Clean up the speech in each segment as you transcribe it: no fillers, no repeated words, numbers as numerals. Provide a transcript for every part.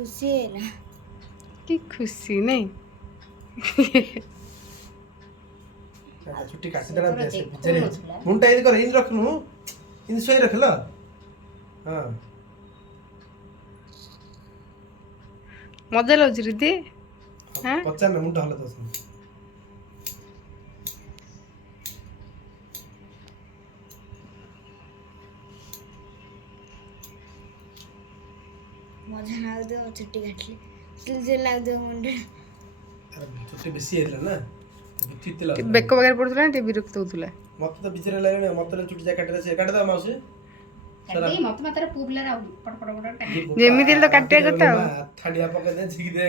खुशी है ना कि खुशी नहीं छुट्टी काटी देना दे से बिजली मुंडा इधर कर इन रखनु इन सोई रखला हां मजा लाउछ रिदी हां पचार न मुंडा हला दस मजा ना दो छुट्टी काटली सिलसिल लाग दो मुंडे अरे छुट्टी बेसी हेला ना बितिते ला बेक वगैरह पड़ुला ना टीवी रखत होतुला मत तो बिचरे लागले मत ले छुट्टी जा काटले से काट दा माउसी कड्डी मत मात्र पुबले राउ पट पट पट जेमिति तो काटिया कथा थालिया पके दे झिक दे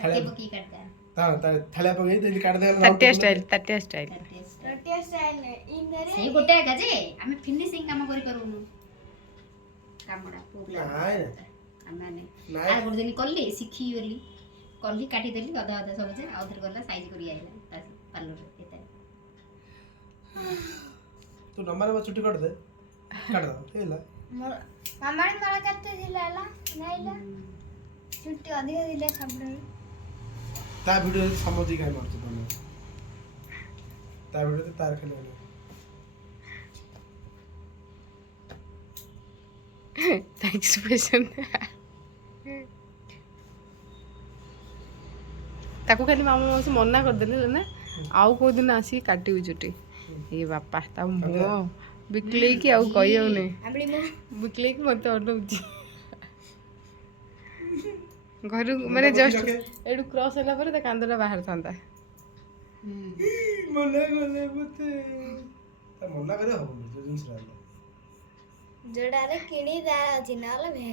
थालिया पकी काटता हां थालिया पके दे काट दे तटिया स्टाइल रोटिया स्टाइल ने इंदरे सेही गोटे आगा जे आमे फिनिशिंग काम करि करूनु कामडा पुबले नाय आमाने नाय आ गोटे दिन कल्ली सिखी गेली कल्ली काटी देली आधा आधा सब जे आउथर करला साइज करि आइला पार्लर एते तू नंबर में छुट्टी काट दे काट दो हेला मामा ने मला काटते दिलाला नाइला छुट्टी अधिक दिले सबरे ता वीडियो समझी काय मारतो तने ता वीडियो ते तार खाली एक्सप्रेशन ताको खाली मामा मौसी मना कर देले ना आउ को दिन आसी काटिउ छुट्टी ए बापा ता मुंह बिकले की आउ कहियो नै आबली मो बिकले की मते अडौची घर माने जस्ट एडु क्रॉस होला पर ता कांदला बाहर थांदा मना गले मते ता मना करे हो जो जिंस रहला जोडारे किणी दा अछि नाले भे